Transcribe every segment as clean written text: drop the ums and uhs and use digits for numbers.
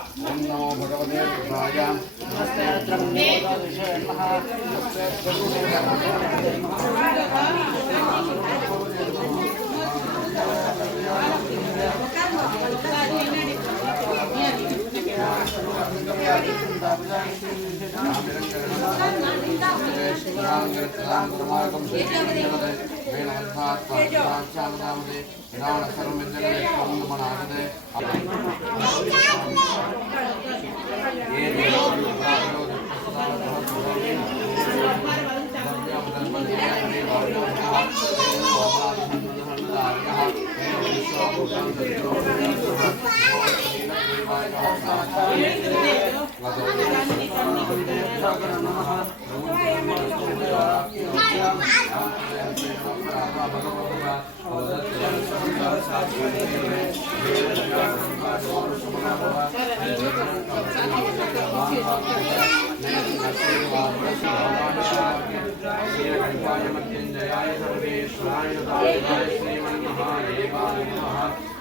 ओम नमो भगवते रुद्राय नमस्ते रुद्रमूर्तये नमः नमस्ते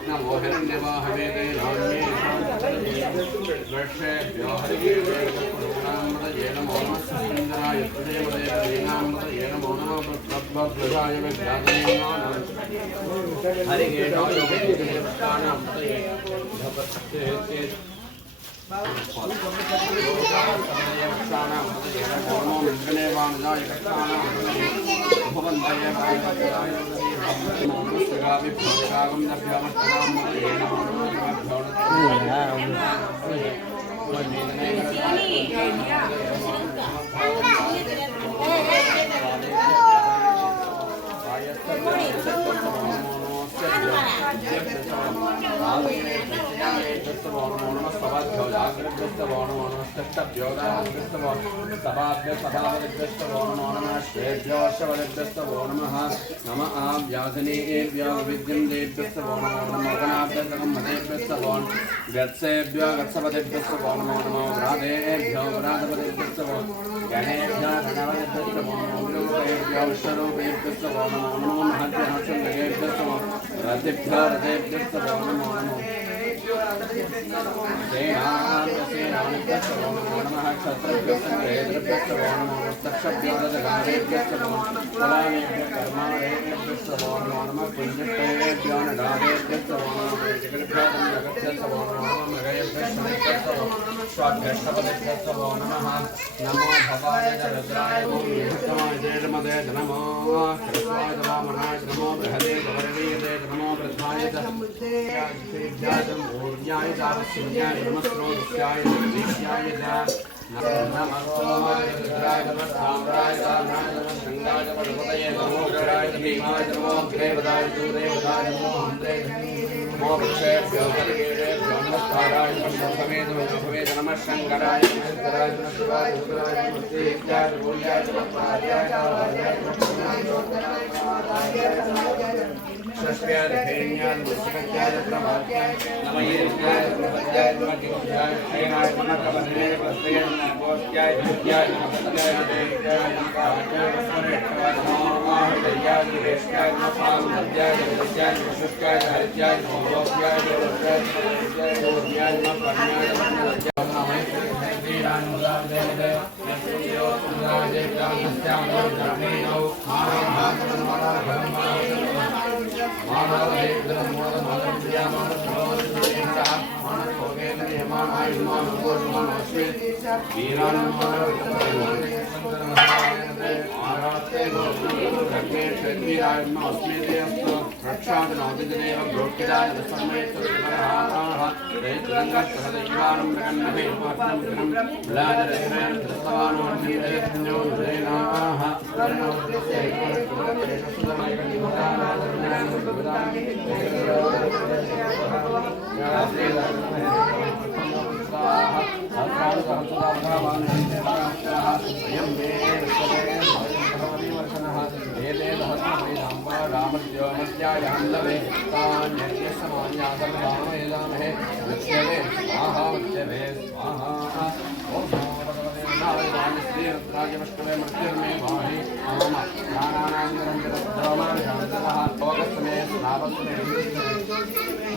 नमो हिरण्यवाहवे वर्षेभ्यो हरिकेन्द्राय नमो नमस्कृन्द्राय प्रदेवदेवदेनामृतये नमो नमः प्रभ्रभ्रजाय विद्यादेवानां हरिकेन्द्राय विद्यानामृतये भवत्ते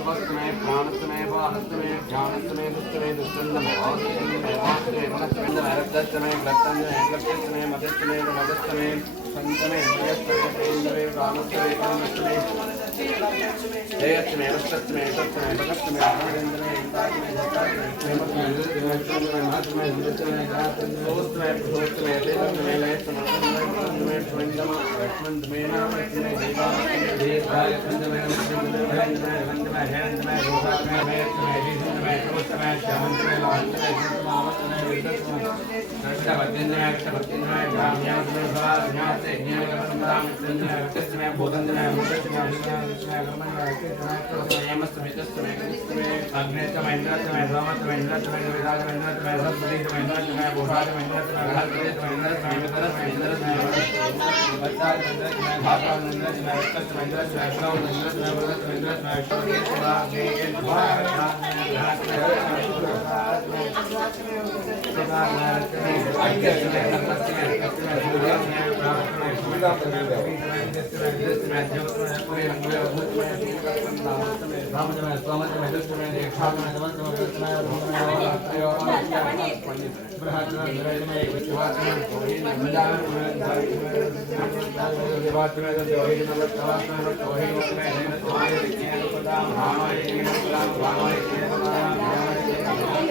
शुभस्तमे प्राणस्तमे पानस्तमे ज्ञानस्तमे दुस्तमे दुस्तमे वास्तमे वास्तमे मनस्तमे रक्तस्तमे ग्लप्तमे ग्लप्तस्तमे मदस्तमे मदस्तमे संतमे नियस्तमे प्रेमस्तमे प्राणस्तमे पानस्तमे जयस्तमे रक्तस्तमे सत्तमे भगस्तमे आनंदमे इंद्रमे भक्तमे प्रेमस्तमे दुस्तमे महात्मे दुस्तमे सोस्तमे सोस्तमे देवस्तमे लयस्तमे संतमे स्वंदम लक्ष्मणमे नामस्तमे देवास्तमे देवाय संतमे संतमे संतमे हेरंतमे रोहात्मे वेस्तमे विष्णुमे समस्तमे श्यामंतमे लाहंतमे संतमावतमे विद्वस्तमे रक्षावत्यन्मे रक्षावत्यन्मे ब्राह्मणस्तमे भवाज्ञाते ज्ञानकर्मणां संतमे रक्षस्तमे बोधन्तमे अमृतस्तमे अभिज्ञानस्तमे कर्मण्य रक्षस्तमे यमस्तमे तस्तमे कस्तमे अग्नेस्तमे इंद्रस्तमे सोमस्तमे इंद्रस्तमे विराजमे इंद्रस्तमे सरस्वतीस्तमे इंद्रस्तमे बोधातमे इंद्रस्तमे गृहस्पतिस्तमे इंद्रस्तमे वितरस्तमे इंद्रस्तमे वत्सातमे इंद्रस्तमे भातमे इंद्रस्तमे रक्षस्तमे इंद्रस्तमे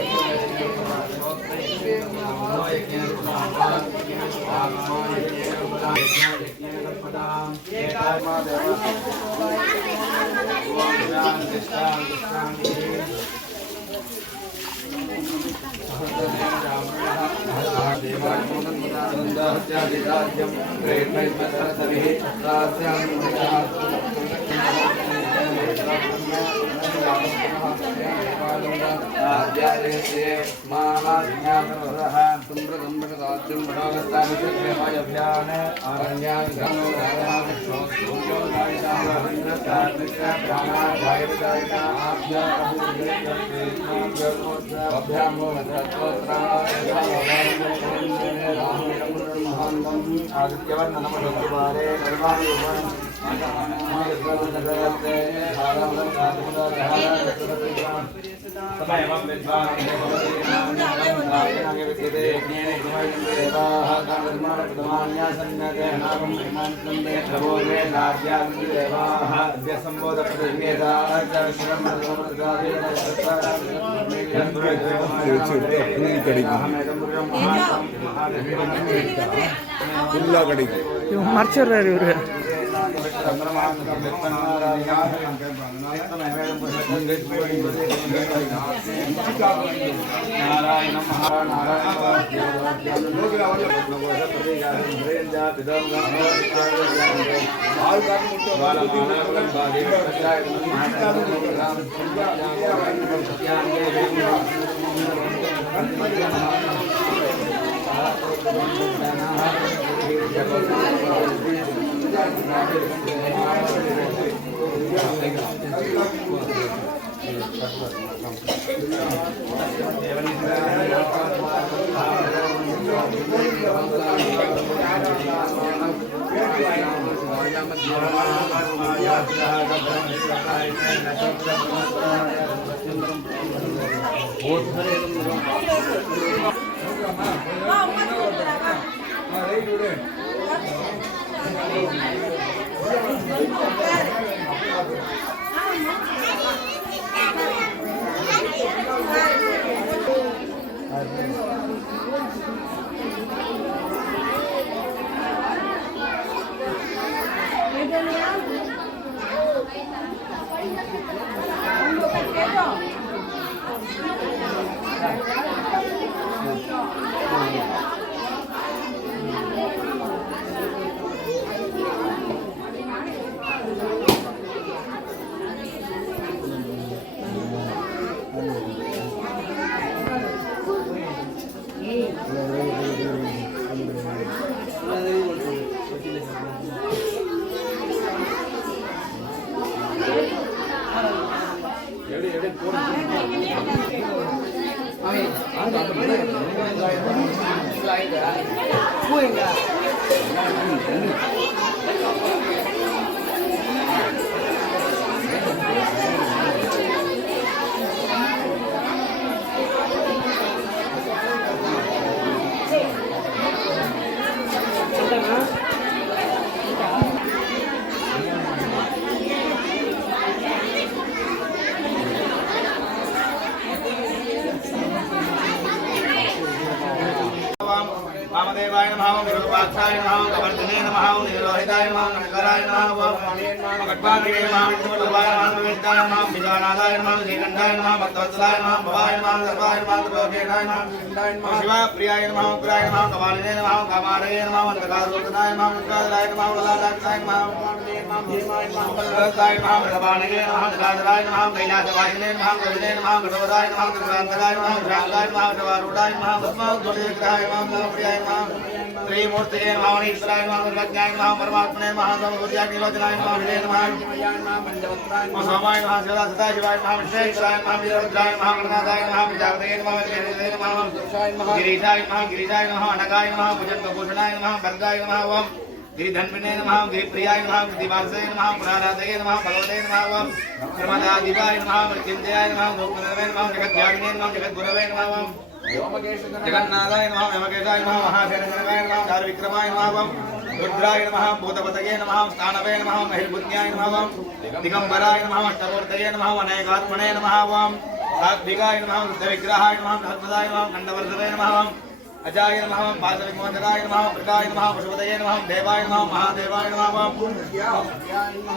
श्रवणमे इंद्रस्तमे वरदस्तमे इंद्रस्तमे अश्वतीस्तमे மறைச்சிடுறாரு இவரு. वामदेवाय नमः विरूपाक्षाय नमः कवर्धने नमः नीलोहिताय नमः नमस्काराय नमः मकटपात्रे नमः विष्णुदेवाय नमः विवेकाय नमः विजानादाय नमः श्रीकंठाय नमः भक्तवत्सलाय नमः भवाय नमः सर्वाय नमः त्रिलोकेशाय नमः शिवाप्रियाय नमः उग्राय नमः कपालिने नमः कामारये नमः अंधकाररोधनाय नमः मंत्रालयाय नमः वरदाय नमः भीमाय नमः बलवताय नमः प्रभाणये नमः गाधराय नमः कैलासवासिने नमः गजने नमः गणोदाय नमः दुर्गांतराय नमः शांताय नमः जवारूढ़ाय नमः भस्मावताराय नमः प्रियाय नमः श्रीमूर्तये नमः ईश्वराय नमः दुर्गाज्ञाय नमः परमात्मने नमः समूर्त्याय निरोधनाय नमः विजय नमः सोमाय नमः सदाशिवाय नमः विश्वेश्वराय नमः वीरभद्राय नमः गणनाथाय नमः विजातये नमः विजयते नमः गिरीशाय नमः अनगाय नमः भुजंगभूषणाय नमः भर्गाय नमः ओम गिरिधन्विने नमः गिरिप्रियाय नमः दिवासये नमः पुराराधये नमः भगवते नमः ओम श्रीमदादिवाय नमः मृत्युंजयाय नमः गोपनवे नमः जगद्व्यापिने नमः जगद्गुरवे नमः ओम जगन्नाथाय नमः यमकेशाय नमः महाशैलजनकाय नमः दारविक्रमाय नमः ओम रुद्राय नमः भूतपतये नमः स्थानवे नमः महिर्बुद्ध्याय नमः ओम दिगंबराय नमः अष्टमूर्तये नमः अनेकात्मने नमः ओम सात्विकाय नमः बुद्धविग्रहाय नमः नर्मदाय नमः खण्डवर्धवे नमः ओम अजाय नमः पाशविमोचकाय नमः प्रकाय नमः पशुपतये नमः देवाय नमः महादेवाय नमः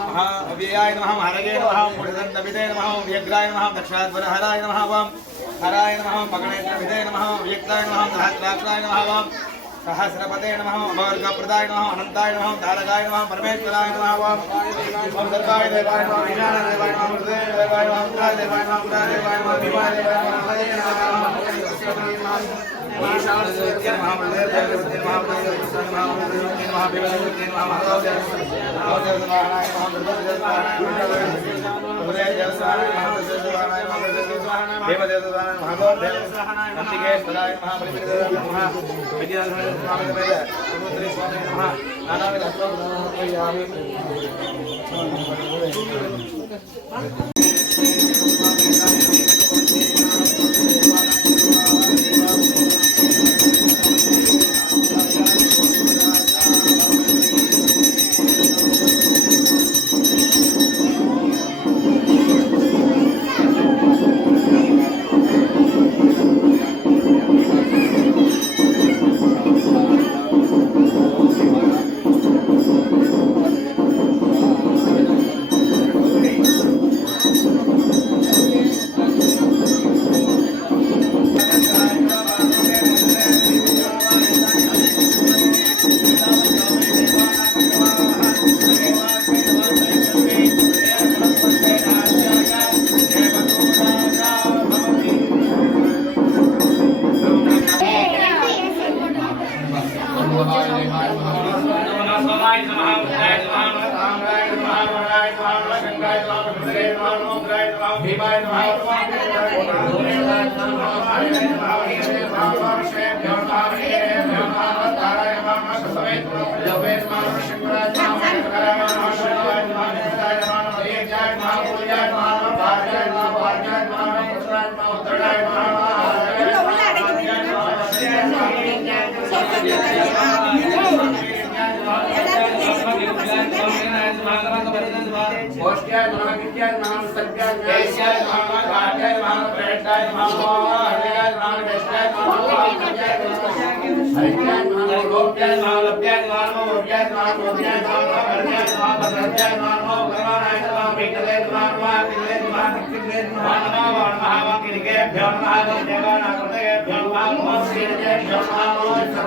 महाव्ययाय नमः हरये नमः मूढदण्डविदे नमः व्यग्राय नमः दक्षाध्वरहराय नमः हराय नमः मकणेत्रविदे नमः व्यक्ताय नमः सहस्राक्षाय नमः सहस्रपते नमः अमवर्गप्रदाय नमः अनन्ताय नमः तारकाय नमः परमेश्वराय नमः ओम सर्वाय देवाय नमः ईशान देवाय नमः हृदय देवाय नमः उत्तराय देवाय नमः पुरा देवाय नमः भीमाय देवाय नमः हरे नमः ईशान देवाय नमः हृदय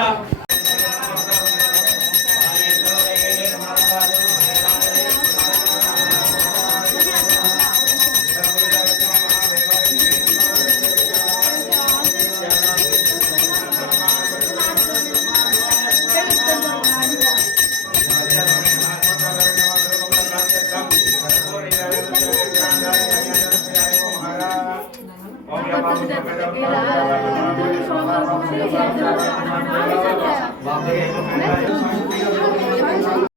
देवाय नमः